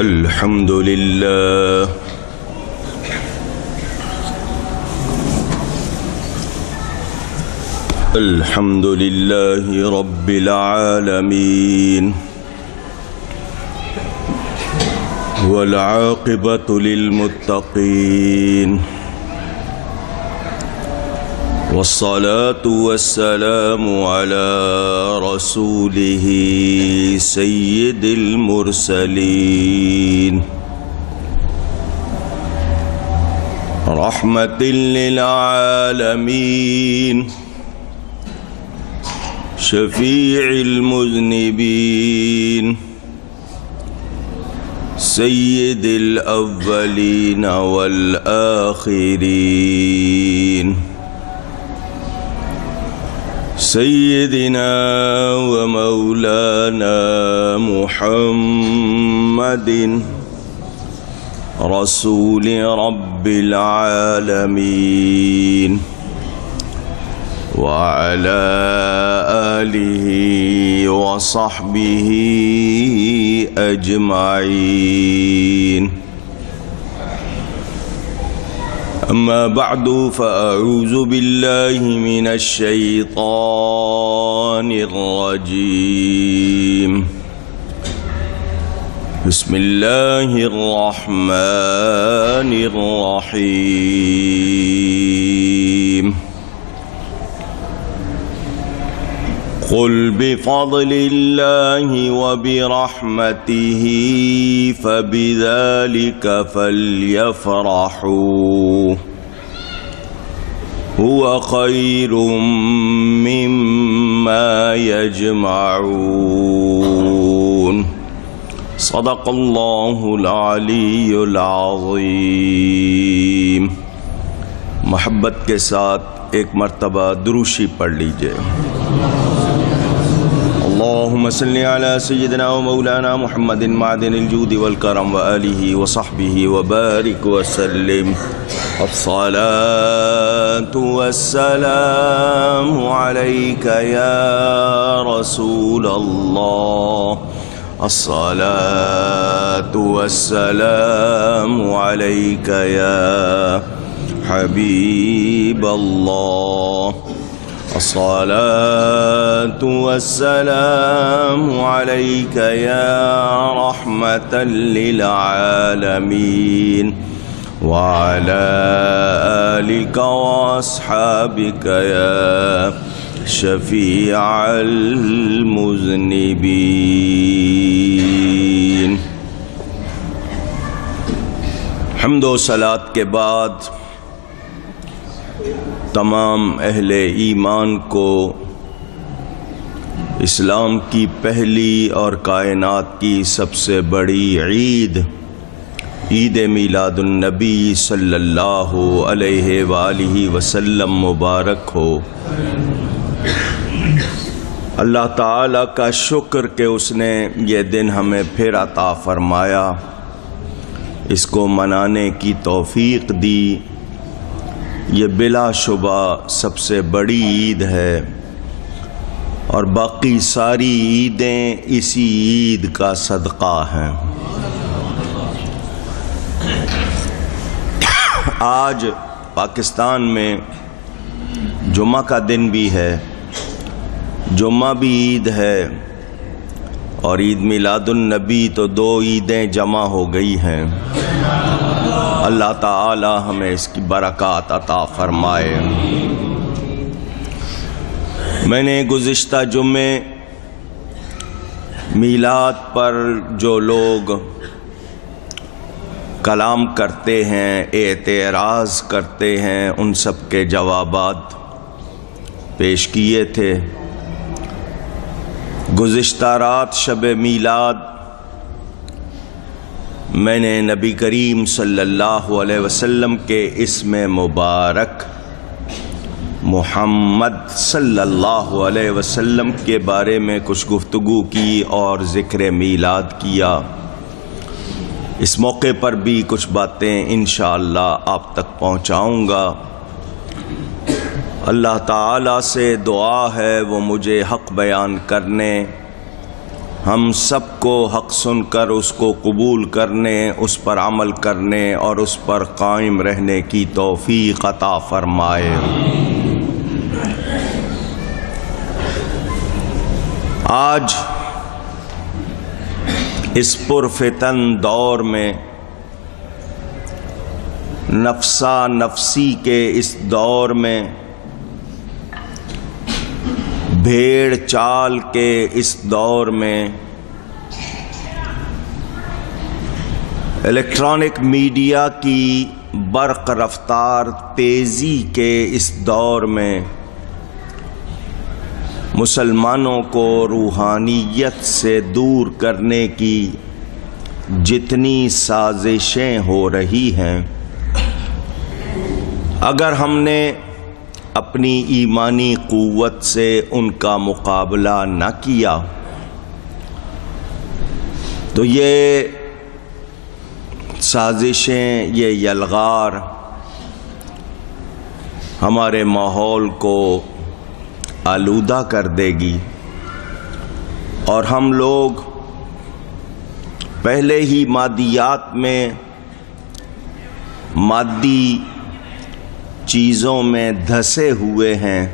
الحمد لله الحمد لله رب العالمين والعاقبة للمتقين والصلاة والسلام على رسوله سيد المرسلين رحمة للعالمين شفيع المذنبين سيد الأولين والآخرين سيدنا ومولانا محمد رسول رب العالمين وعلى آله وصحبه أجمعين. أما بعد فأعوذ بالله من الشيطان الرجيم. بسم الله الرحمن الرحيم. قل بفضل الله وبرحمته فبذلك فليفرحوا هو خير مما يجمعون. صدق الله العلی العظیم. محبت کے ساتھ ایک مرتبہ دروشی پڑھ لیجئے. اللهم صل على سيدنا ومولانا محمد معدن الجود والكرم وآله وصحبه وبارك وسلم. الصلاة والسلام عليك يا رسول الله. الصلاة والسلام عليك يا حبيب الله. الصلاة والسلام عليك يا رحمة للعالمين وعلى آلك وأصحابك يا شفيع المذنبين. حمد و صلاۃ کے بعد تمام اہل ایمان کو اسلام کی پہلی اور کائنات کی سب سے بڑی عید عید میلاد النبی صلی اللہ علیہ وآلہ وسلم مبارک ہو. اللہ تعالیٰ کا شکر کہ اس نے یہ دن ہمیں پھر عطا فرمایا، اس کو منانے کی توفیق دی. یہ بلا شبہ سب سے بڑی عید ہے اور باقی ساری عیدیں اسی عید کا صدقہ ہیں. آج پاکستان میں جمعہ کا دن بھی ہے، جمعہ بھی عید ہے اور عید میلاد النبی، تو دو عیدیں جمع ہو گئی ہیں. اللہ تعالی ہمیں اس کی برکات عطا فرمائے. میں نے گزشتہ جمعے میلاد پر جو لوگ کلام کرتے ہیں، اعتراض کرتے ہیں، ان سب کے جوابات پیش کیے تھے. گزشتہ رات شب میلاد میں نے نبی کریم صلی اللہ علیہ وسلم کے اسم مبارک محمد صلی اللہ علیہ وسلم کے بارے میں کچھ گفتگو کی اور ذکر میلاد کیا. اس موقع پر بھی کچھ باتیں انشاءاللہ آپ تک پہنچاؤں گا. اللہ تعالیٰ سے دعا ہے وہ مجھے حق بیان کرنے ہم سب کو حق سن کر اس کو قبول کرنے، اس پر عمل کرنے اور اس پر قائم رہنے کی توفیق عطا فرمائے۔ آج اس پرفتن دور میں، نفسا نفسی کے اس دور میں، بھیڑ چال کے اس دور میں، الیکٹرانک میڈیا کی برق رفتار تیزی کے اس دور میں، مسلمانوں کو روحانیت سے دور کرنے کی جتنی سازشیں ہو رہی ہیں، اگر ہم نے اپنی ایمانی قوت سے ان کا مقابلہ نہ کیا تو یہ سازشیں، یہ یلغار ہمارے ماحول کو آلودہ کر دے گی، اور ہم لوگ پہلے ہی مادیات میں، مادی چیزوں میں دھسے ہوئے ہیں،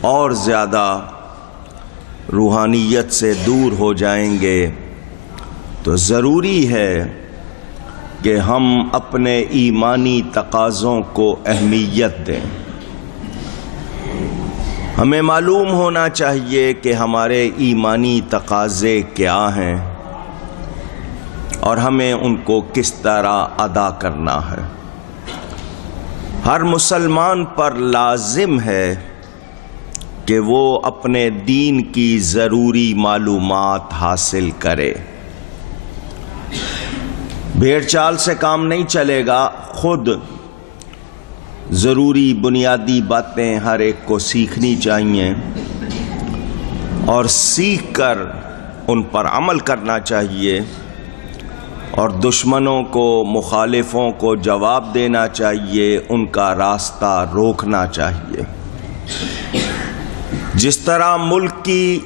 اور زیادہ روحانیت سے دور ہو جائیں گے۔ تو ضروری ہے کہ ہم اپنے ایمانی تقاضوں کو اہمیت دیں۔ ہمیں معلوم ہونا چاہیے کہ ہمارے ایمانی تقاضے کیا ہیں اور ہمیں ان کو کس طرح ادا کرنا ہے۔ ہر مسلمان پر لازم ہے کہ وہ اپنے دین کی ضروری معلومات حاصل کرے۔ بھیڑ چال سے کام نہیں چلے گا، خود ضروری بنیادی باتیں ہر ایک کو سیکھنی چاہیے اور سیکھ کر ان پر عمل کرنا چاہیے، اور دشمنوں کو، مخالفوں کو جواب دینا چاہیے، ان کا راستہ روکنا چاہیے۔ جس طرح ملک کی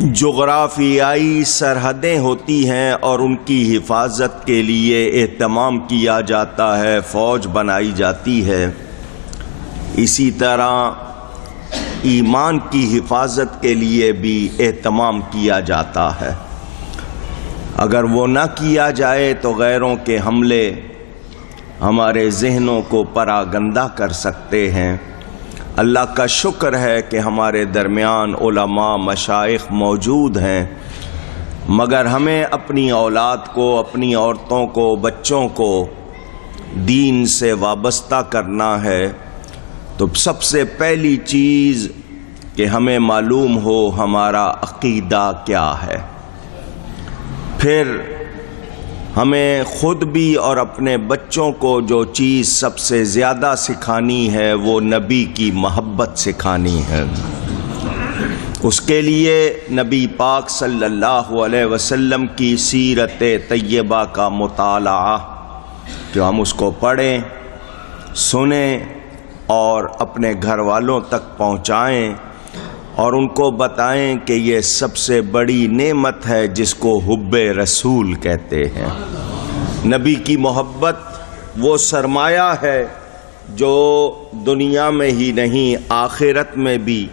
جغرافیائی سرحدیں ہوتی ہیں اور ان کی حفاظت کے لیے اہتمام کیا جاتا ہے، فوج بنائی جاتی ہے، اسی طرح ایمان کی حفاظت کے لیے بھی اہتمام کیا جاتا ہے۔ اگر وہ نہ کیا جائے تو غیروں کے حملے ہمارے ذہنوں کو پراگندہ کر سکتے ہیں۔ اللہ کا شکر ہے کہ ہمارے درمیان علماء، مشائخ موجود ہیں، مگر ہمیں اپنی اولاد کو، اپنی عورتوں کو، بچوں کو دین سے وابستہ کرنا ہے۔ تو سب سے پہلی چیز کہ ہمیں معلوم ہو ہمارا عقیدہ کیا ہے، پھر ہمیں خود بھی اور اپنے بچوں کو جو چیز سب سے زیادہ سکھانی ہے وہ نبی کی محبت سکھانی ہے۔ اس کے لیے نبی پاک صلی اللہ علیہ وسلم کی سیرت طیبہ کا مطالعہ، کہ ہم اس کو پڑھیں، سنیں اور اپنے گھر والوں تک پہنچائیں اور ان کو بتائیں کہ یہ سب سے بڑی نعمت ہے جس کو حب رسول کہتے ہیں۔ نبی کی محبت وہ سرمایہ ہے جو دنیا میں ہی نہیں، آخرت میں بھی،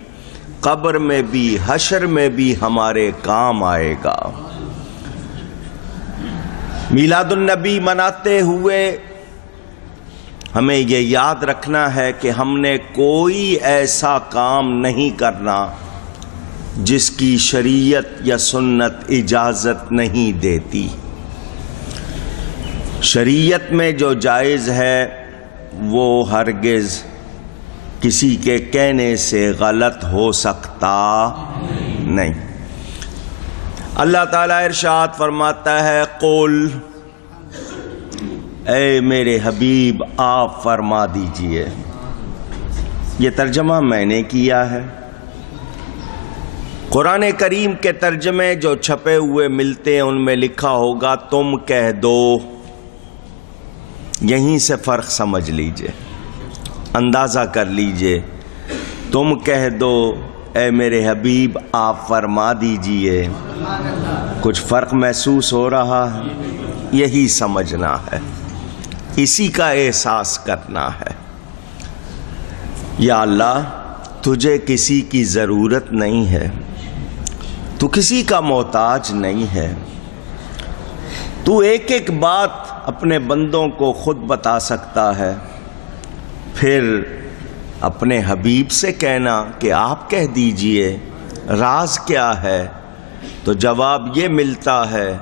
قبر میں بھی، حشر میں بھی ہمارے کام آئے گا۔ میلاد النبی مناتے ہوئے ہمیں یہ یاد رکھنا ہے کہ ہم نے کوئی ایسا کام نہیں کرنا جس کی شریعت یا سنت اجازت نہیں دیتی۔ شریعت میں جو جائز ہے وہ ہرگز کسی کے کہنے سے غلط ہو سکتا نہیں۔ اللہ تعالیٰ ارشاد فرماتا ہے، قل، اے میرے حبیب آپ فرما دیجئے۔ یہ ترجمہ میں نے کیا ہے۔ قرآن کریم کے ترجمے جو چھپے ہوئے ملتے ہیں ان میں لکھا ہوگا تم کہہ دو۔ یہیں سے فرق سمجھ لیجئے، اندازہ کر لیجئے۔ تم کہہ دو اے میرے حبیب آپ فرما دیجئے۔ کچھ فرق محسوس ہو رہا ہے؟ یہی سمجھنا ہے، اسی کا احساس کرنا ہے۔ یا اللہ تجھے کسی کی ضرورت نہیں ہے، تو کسی کا محتاج نہیں ہے، تو ایک ایک بات اپنے بندوں کو خود بتا سکتا ہے، پھر اپنے حبیب سے کہنا کہ آپ کہہ دیجئے راز کیا ہے، تو جواب یہ ملتا ہے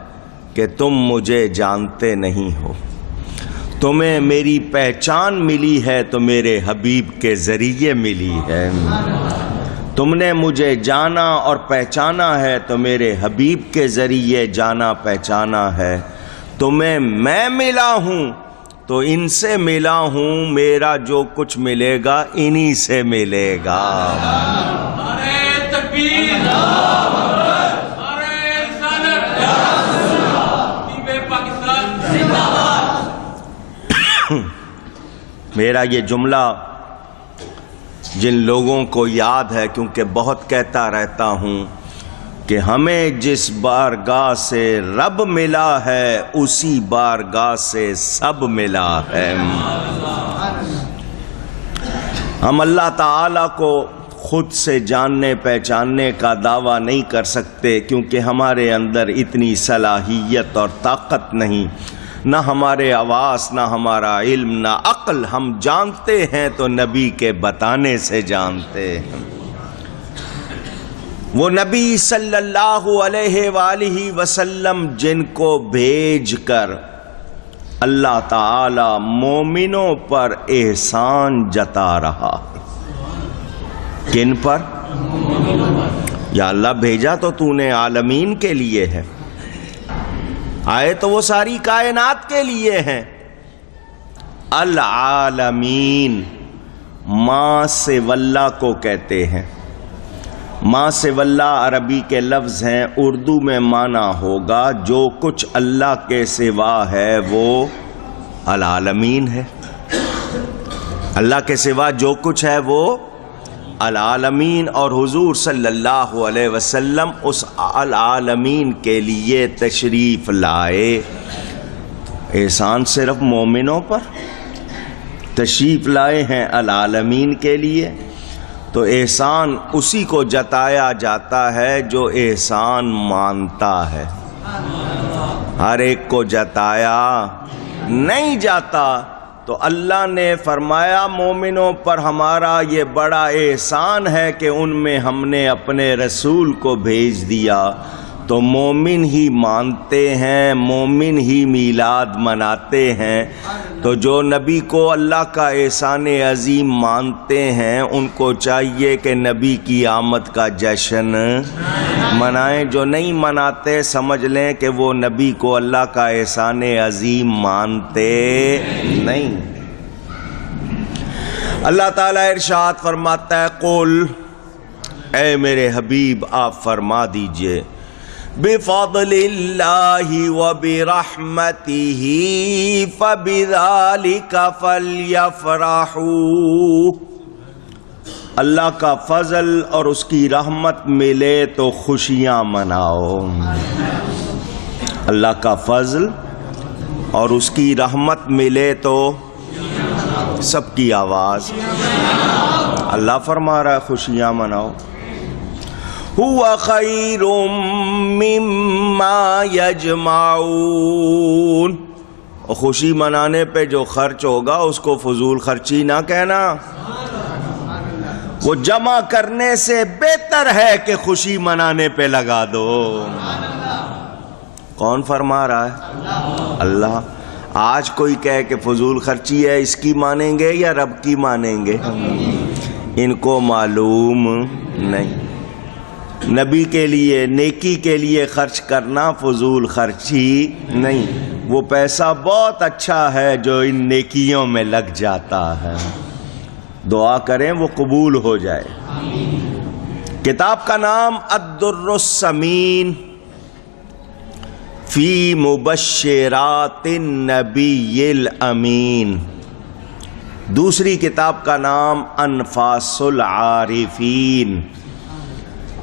کہ تم مجھے جانتے نہیں ہو، تمہیں میری پہچان ملی ہے تو میرے حبیب کے ذریعے ملی ہے، تم نے مجھے جانا اور پہچانا ہے تو میرے حبیب کے ذریعے جانا پہچانا ہے، تمہیں میں ملا ہوں تو ان سے ملا ہوں، میرا جو کچھ ملے گا انہی سے ملے گا۔ میرا یہ جملہ جن لوگوں کو یاد ہے، کیونکہ بہت کہتا رہتا ہوں کہ ہمیں جس بارگاہ سے رب ملا ہے اسی بارگاہ سے سب ملا ہے۔ ہم اللہ تعالیٰ کو خود سے جاننے پہچاننے کا دعویٰ نہیں کر سکتے، کیونکہ ہمارے اندر اتنی صلاحیت اور طاقت نہیں، نہ ہمارے حواس، نہ ہمارا علم، نہ عقل۔ ہم جانتے ہیں تو نبی کے بتانے سے جانتے ہیں۔ وہ نبی صلی اللہ علیہ وآلہ وسلم جن کو بھیج کر اللہ تعالی مومنوں پر احسان جتا رہا، کن پر؟ یا اللہ بھیجا تو تو نے عالمین کے لیے ہے، آئے تو وہ ساری کائنات کے لیے ہیں۔ العالمین ما سے واللہ کو کہتے ہیں۔ ما سے واللہ عربی کے لفظ ہیں، اردو میں معنی ہوگا جو کچھ اللہ کے سوا ہے وہ العالمین ہے۔ اللہ کے سوا جو کچھ ہے وہ العالمین، اور حضور صلی اللہ علیہ وسلم اس العالمین کے لیے تشریف لائے۔ احسان صرف مومنوں پر تشریف لائے ہیں العالمین کے لیے، تو احسان اسی کو جتایا جاتا ہے جو احسان مانتا ہے، ہر ایک کو جتایا نہیں جاتا۔ تو اللہ نے فرمایا مومنوں پر ہمارا یہ بڑا احسان ہے کہ ان میں ہم نے اپنے رسول کو بھیج دیا، تو مومن ہی مانتے ہیں، مومن ہی میلاد مناتے ہیں۔ تو جو نبی کو اللہ کا احسان عظیم مانتے ہیں ان کو چاہیے کہ نبی کی آمد کا جشن منائیں، جو نہیں مناتے سمجھ لیں کہ وہ نبی کو اللہ کا احسان عظیم مانتے نہیں۔ اللہ تعالیٰ ارشاد فرماتا ہے قل، اے میرے حبیب آپ فرما دیجئے، بفضل اللہ وبرحمتہ فبذلک فلیفرحوا، اللہ کا فضل اور اس کی رحمت ملے تو خوشیاں مناؤ۔ اللہ کا فضل اور اس کی رحمت ملے تو سب کی آواز، اللہ فرما رہا ہے خوشیاں مناؤ۔ هو خیر مما یجمعون، اور خوشی منانے پہ جو خرچ ہوگا اس کو فضول خرچی نہ کہنا، وہ جمع کرنے سے بہتر ہے کہ خوشی منانے پہ لگا دو۔ کون فرما رہا ہے؟ اللہ۔ آج کوئی کہے کہ فضول خرچی ہے، اس کی مانیں گے یا رب کی مانیں گے؟ ان کو معلوم نہیں۔ نبی کے لیے نیکی کے لیے خرچ کرنا فضول خرچی نہیں، وہ پیسہ بہت اچھا ہے جو ان نیکیوں میں لگ جاتا ہے۔ دعا کریں وہ قبول ہو جائے۔ کتاب کا نام الدر الثمین فی مبشرات النبی الامین، دوسری کتاب کا نام انفاس العارفین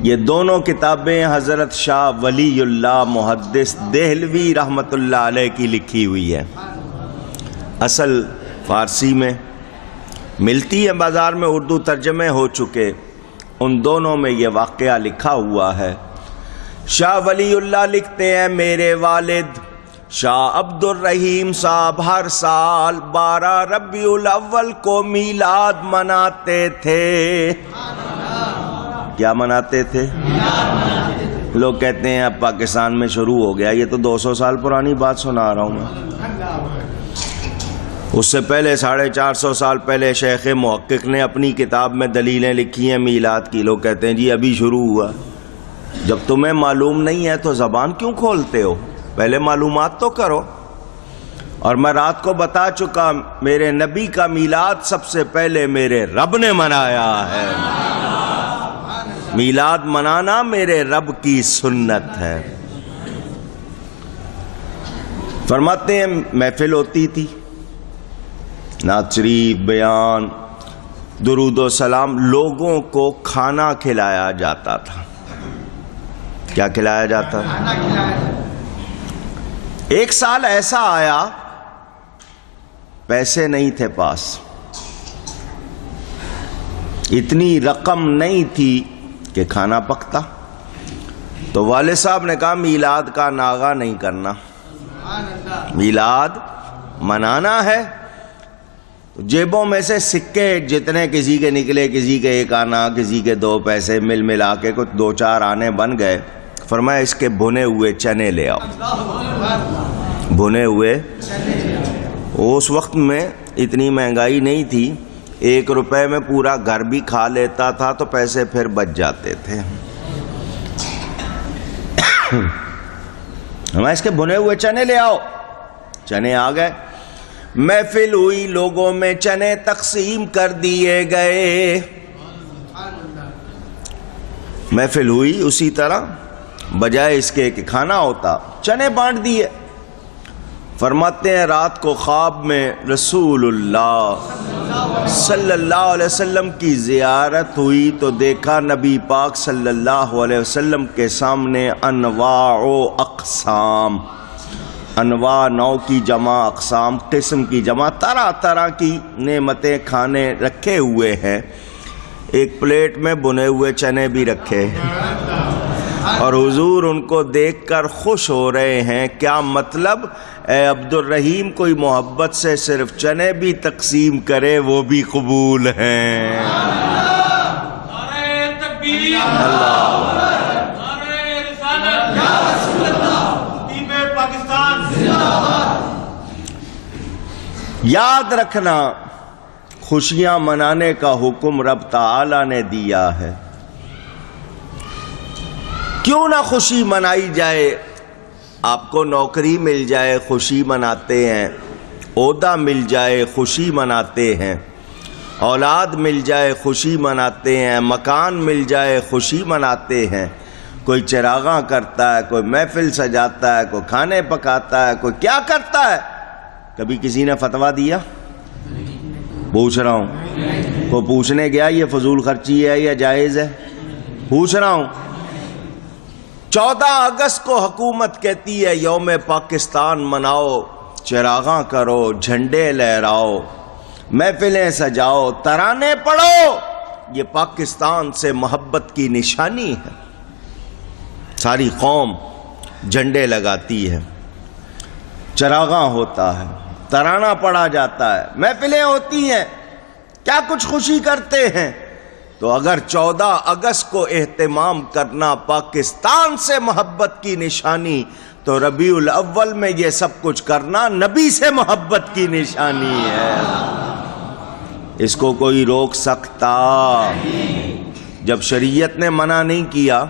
یہ دونوں کتابیں حضرت شاہ ولی اللہ محدث دہلوی رحمۃ اللہ علیہ کی لکھی ہوئی ہے. اصل فارسی میں ملتی ہے بازار میں، اردو ترجمے ہو چکے. ان دونوں میں یہ واقعہ لکھا ہوا ہے. شاہ ولی اللہ لکھتے ہیں میرے والد شاہ عبد الرحیم صاحب ہر سال 12 ربیع الاول کو میلاد مناتے تھے. کیا مناتے تھے؟ لوگ کہتے ہیں اب پاکستان میں شروع ہو گیا. یہ تو 200 سال پرانی بات سنا رہا ہوں میں. اس سے پہلے 450 سال پہلے شیخ محقق نے اپنی کتاب میں دلیلیں لکھی ہیں میلاد کی. لوگ کہتے ہیں جی ابھی شروع ہوا. جب تمہیں معلوم نہیں ہے تو زبان کیوں کھولتے ہو؟ پہلے معلومات تو کرو. اور میں رات کو بتا چکا میرے نبی کا میلاد سب سے پہلے میرے رب نے منایا ہے. میلاد منانا میرے رب کی سنت ہے. فرماتے ہیں محفل ہوتی تھی، نعت شریف، بیان، درود و سلام، لوگوں کو کھانا کھلایا جاتا تھا. کیا کھلایا جاتا تھا؟ ایک سال ایسا آیا پیسے نہیں تھے پاس، اتنی رقم نہیں تھی کہ کھانا پکتا. تو والد صاحب نے کہا میلاد کا ناغہ نہیں کرنا، میلاد منانا ہے. جیبوں میں سے سکے جتنے کسی کے نکلے، کسی کے 1 آنا، کسی کے 2 پیسے، مل ملا کے کچھ 2-4 آنے بن گئے. فرمایا اس کے بھنے ہوئے چنے لے آؤ. بھنے ہوئے، اس وقت میں اتنی مہنگائی نہیں تھی، 1 روپے میں پورا گھر بھی کھا لیتا تھا تو پیسے پھر بچ جاتے تھے. ہمیں اس کے بھنے ہوئے چنے لے آؤ. چنے آ گئے. محفل ہوئی، لوگوں میں چنے تقسیم کر دیے گئے. محفل ہوئی اسی طرح، بجائے اس کے کہ کھانا ہوتا چنے بانٹ دیے. فرماتے ہیں رات کو خواب میں رسول اللہ صلی اللہ علیہ وسلم کی زیارت ہوئی تو دیکھا نبی پاک صلی اللہ علیہ وسلم کے سامنے انواع و اقسام، انواع نوع کی جمع، اقسام قسم کی جمع، طرح طرح کی نعمتیں کھانے رکھے ہوئے ہیں. ایک پلیٹ میں بنے ہوئے چنے بھی رکھے اور حضور ان کو دیکھ کر خوش ہو رہے ہیں. کیا مطلب؟ اے عبد الرحیم کوئی محبت سے صرف چنے بھی تقسیم کرے وہ بھی قبول ہیں. یاد رکھنا خوشیاں منانے کا حکم رب تعالی نے دیا ہے. کیوں نہ خوشی منائی جائے؟ آپ کو نوکری مل جائے خوشی مناتے ہیں، عہدہ مل جائے خوشی مناتے ہیں، اولاد مل جائے خوشی مناتے ہیں، مکان مل جائے خوشی مناتے ہیں. کوئی چراغاں کرتا ہے، کوئی محفل سجاتا ہے، کوئی کھانے پکاتا ہے، کوئی کیا کرتا ہے. کبھی کسی نے فتویٰ دیا؟ پوچھ رہا ہوں. کوئی پوچھنے گیا یہ فضول خرچی ہے یا جائز ہے؟ پوچھ رہا ہوں. 14 اگست کو حکومت کہتی ہے یوم پاکستان مناؤ، چراغاں کرو، جھنڈے لہراؤ، محفلیں سجاؤ، ترانے پڑھو. یہ پاکستان سے محبت کی نشانی ہے. ساری قوم جھنڈے لگاتی ہے، چراغاں ہوتا ہے، ترانہ پڑھا جاتا ہے، محفلیں ہوتی ہیں. کیا کچھ خوشی کرتے ہیں. تو اگر 14 اگست کو اہتمام کرنا پاکستان سے محبت کی نشانی تو ربیع الاول میں یہ سب کچھ کرنا نبی سے محبت کی نشانی ہے. اس کو کوئی روک سکتا؟ جب شریعت نے منع نہیں کیا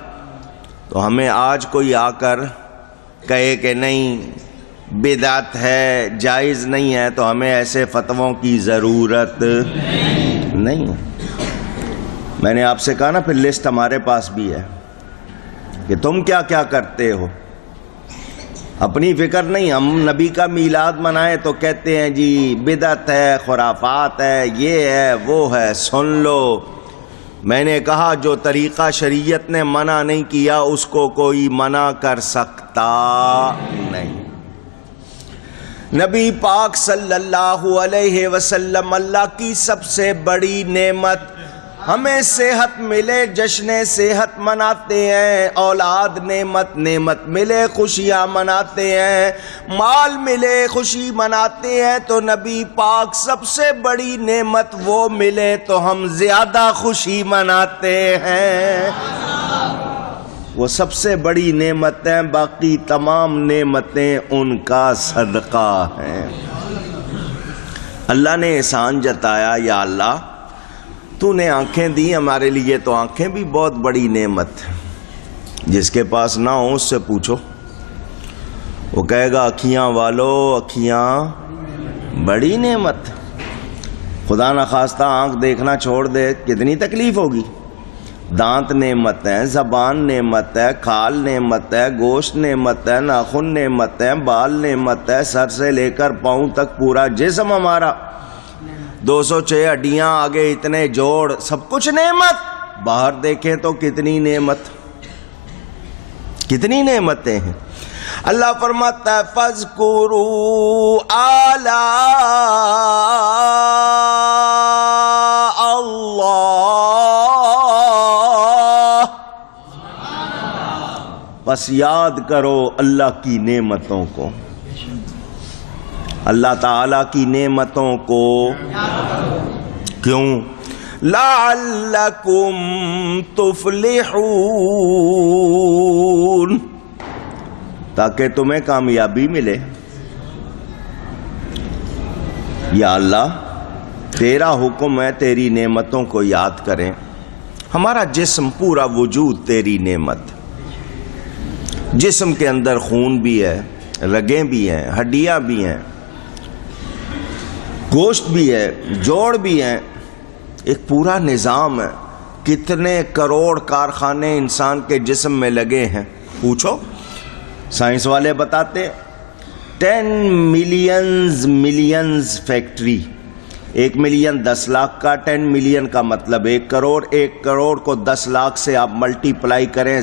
تو ہمیں آج کوئی آ کر کہے کہ نہیں بدعت ہے، جائز نہیں ہے، تو ہمیں ایسے فتووں کی ضرورت نہیں. میں نے آپ سے کہا نا پھر لسٹ ہمارے پاس بھی ہے کہ تم کیا کیا کرتے ہو. اپنی فکر نہیں. ہم نبی کا میلاد منائیں تو کہتے ہیں جی بدعت ہے، خرافات ہے، یہ ہے وہ ہے. سن لو میں نے کہا جو طریقہ شریعت نے منع نہیں کیا اس کو کوئی منع کر سکتا نہیں۔ نبی پاک صلی اللہ علیہ وسلم اللہ کی سب سے بڑی نعمت، ہمیں صحت ملے جشن صحت مناتے ہیں، اولاد نعمت ملے خوشیاں مناتے ہیں، مال ملے خوشی مناتے ہیں، تو نبی پاک سب سے بڑی نعمت وہ ملے تو ہم زیادہ خوشی مناتے ہیں۔ وہ سب سے بڑی نعمتیں، باقی تمام نعمتیں ان کا صدقہ ہیں۔ اللہ نے احسان جتایا، یا اللہ تو نے آنکھیں دی ہمارے لیے، تو آنکھیں بھی بہت بڑی نعمت ہے۔ جس کے پاس نہ ہو اس سے پوچھو، وہ کہے گا اکھیاں والو اکھیاں بڑی نعمت۔ خدا نخواستہ آنکھ دیکھنا چھوڑ دے کتنی تکلیف ہوگی۔ دانت نعمت ہے، زبان نعمت ہے، کھال نعمت ہے، گوشت نعمت ہے، ناخن نعمت ہے، بال نعمت ہے، سر سے لے کر پاؤں تک پورا جسم ہمارا، 206 ہڈیاں، آگے اتنے جوڑ، سب کچھ نعمت۔ باہر دیکھیں تو کتنی نعمت، کتنی نعمتیں ہیں۔ اللہ فرماتا ہے فَاذْكُرُوا آلَاءَ اللہ، بس یاد کرو اللہ کی نعمتوں کو، اللہ تعالیٰ کی نعمتوں کو۔ کیوں؟ لَعَلَّكُمْ تُفْلِحُونَ، تاکہ تمہیں کامیابی ملے۔ یا اللہ تیرا حکم ہے تیری نعمتوں کو یاد کریں۔ ہمارا جسم پورا وجود تیری نعمت، جسم کے اندر خون بھی ہے، رگیں بھی ہیں، ہڈیاں بھی ہیں، گوشت بھی ہے، جوڑ بھی ہیں، ایک پورا نظام ہے۔ کتنے کروڑ کارخانے انسان کے جسم میں لگے ہیں پوچھو، سائنس والے بتاتے 10 ملینز فیکٹری، 1 ملین 10 لاکھ کا، 10 ملین کا مطلب 1 کروڑ، 1 کروڑ کو 10 لاکھ سے آپ ملٹی پلائی کریں،